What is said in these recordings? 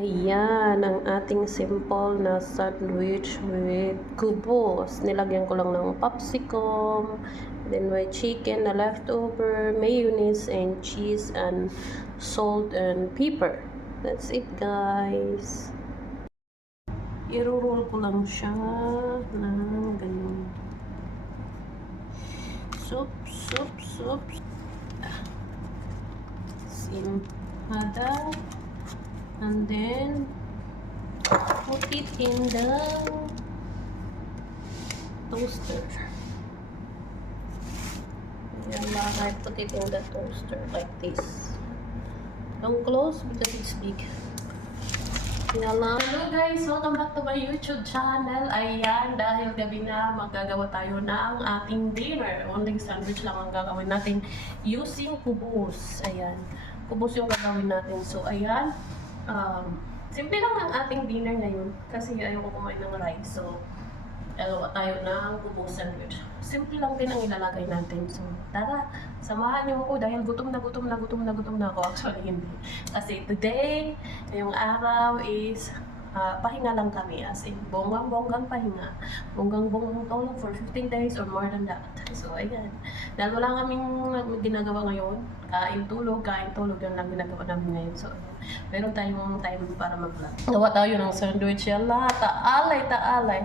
Ayan, ang ating simple na sandwich with kubos. Nilagyan ko lang ng popsicum, then may chicken na leftover, mayonnaise and cheese and salt and pepper. That's it guys. Iro-roll ko lang siya ng ganyan. Soup, soup, soup. Simpada. And then, put it in the toaster. Ayan I put it in the toaster like this. Don't close because it's big. Hello guys! Welcome back to my YouTube channel. Ayan, dahil gabi na, magagawa tayo ng ating dinner. Only sandwich lang ang gagawin natin using kubos. Ayan. Kubos yung gagawin natin. So, ayan. Um, simple lang ang ating dinner ngayon kasi ayoko kumain ng rice. So, gagawa tayo ng kubos sandwich. Simple lang din ang ilalagay natin. So, tara, samahan niyo ako dahil gutom na gutom na gutom na gutom na ako. Actually, hindi. Kasi today, ngayong araw is ah, pahinga lang kami. As in, bonggang-bonggang pahinga. Bonggang-bonggang tulog for 15 days or more than that. So, ayan. Dahil wala kaming ginagawa ngayon. Kain, tulog, kain, tulog. Yan lang ginagawa namin ngayon. So. Meron tayong time para mag-vlog. Gawa tayo ng sandwich. Yala, taalay, taalay.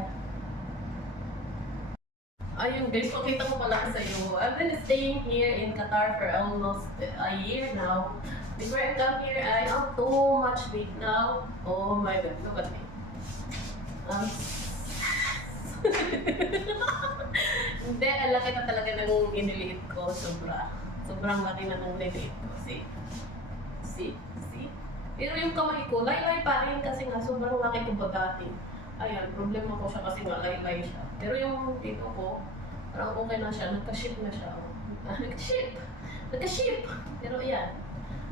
Ayun guys, pakita ko pala sa iyo. I've been staying here in Qatar for almost a year now. Before I come here, I am too much big now. Oh my god, look at me. Um, Hindi, ang laki na talaga ng iniliit ko. Sobra. Sobrang laki na ng iniliit ko. See? See? See? Pero yung kamay ko, laylay pa rin kasi nga sobrang laki ko bagati. Ayan, problema ko siya kasi nga laylay siya. Pero yung dito ko, parang okay na siya. Nagka-ship na siya. Ah, Nagka-ship! Nagka-ship! Pero ayan,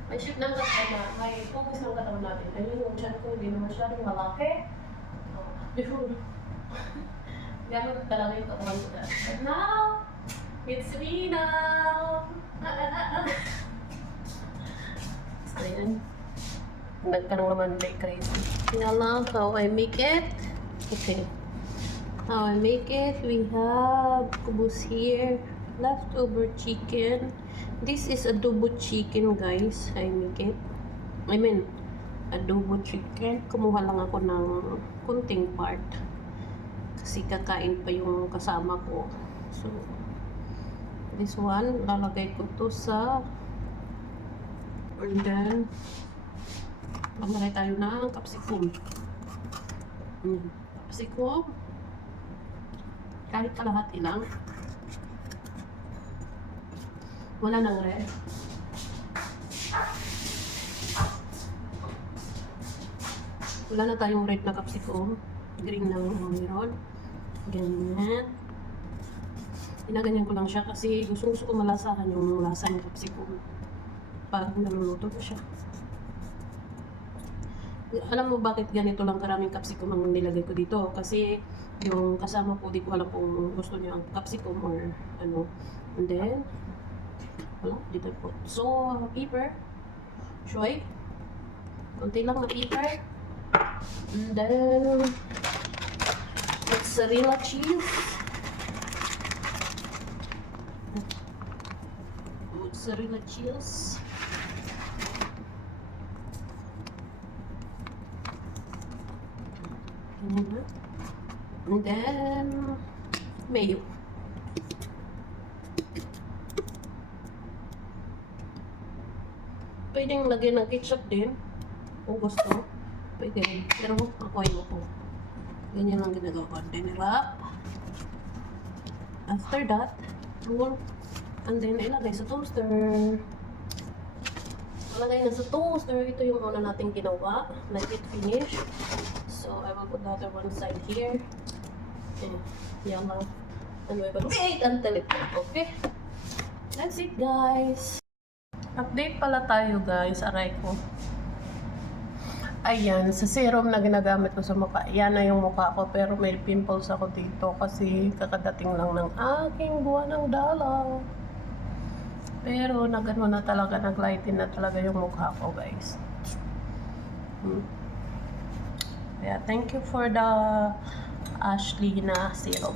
may ship ng katawan na, may focus ng katawan natin. Ayun yung chan ko, hindi naman siya rin malaki. Oh, yun. Ganun talaga yung katawan ko dati. But now, it's me now! Ah, ah, ah, ah. So, yun. May crazy. Yan lang how I make it. Okay. How I make it, we have kubus here, leftover chicken. This is adobo chicken, guys. I make it. I mean, adobo chicken. Kumuha lang ako ng kunting part. Kasi kakain pa yung kasama ko. So, this one, lalagay ko to sa and then maglagay tayo ng capsicum. Mm. Capsicum. Kahit kalahati lang. Wala nang red. Wala na tayong red na capsicum. Green ang meron. Ganyan. Ginaganyan ko lang siya kasi gusto gusto ko malasahan yung lasa ng capsicum. Parang naluluto ko siya. Alam mo bakit ganito lang karaming capsicum ang nilagay ko dito? Kasi yung kasama ko, di ko alam kung gusto niya ang capsicum or ano. And then, wala, dito po. So, pepper, choy, konti lang na pepper. And then, mozzarella cheese. Mozzarella cheese. Na. And then, mayo. Pwedeng lagyan ng ketchup din. Kung gusto. Pwede. Pero ako ayaw ko. Ganyan lang ginagawa ko. Then, wrap. After that, roll. And then, ilagay sa toaster. Ilagay na sa toaster. Ito yung una nating ginawa. Let it finish. So, I will put the other one side here. And, yan lang. And we will wait until it Okay? That's it, guys. Update pala tayo, guys. Aray ko. Ayan, sa serum na ginagamit ko sa mukha. Yan na yung mukha ko, pero may pimples ako dito kasi kakadating lang ng aking buwan ng dalaw. Pero nagano na talaga, naglighten na talaga yung mukha ko, guys. Hmm. Kaya thank you for the Ashley na syrup.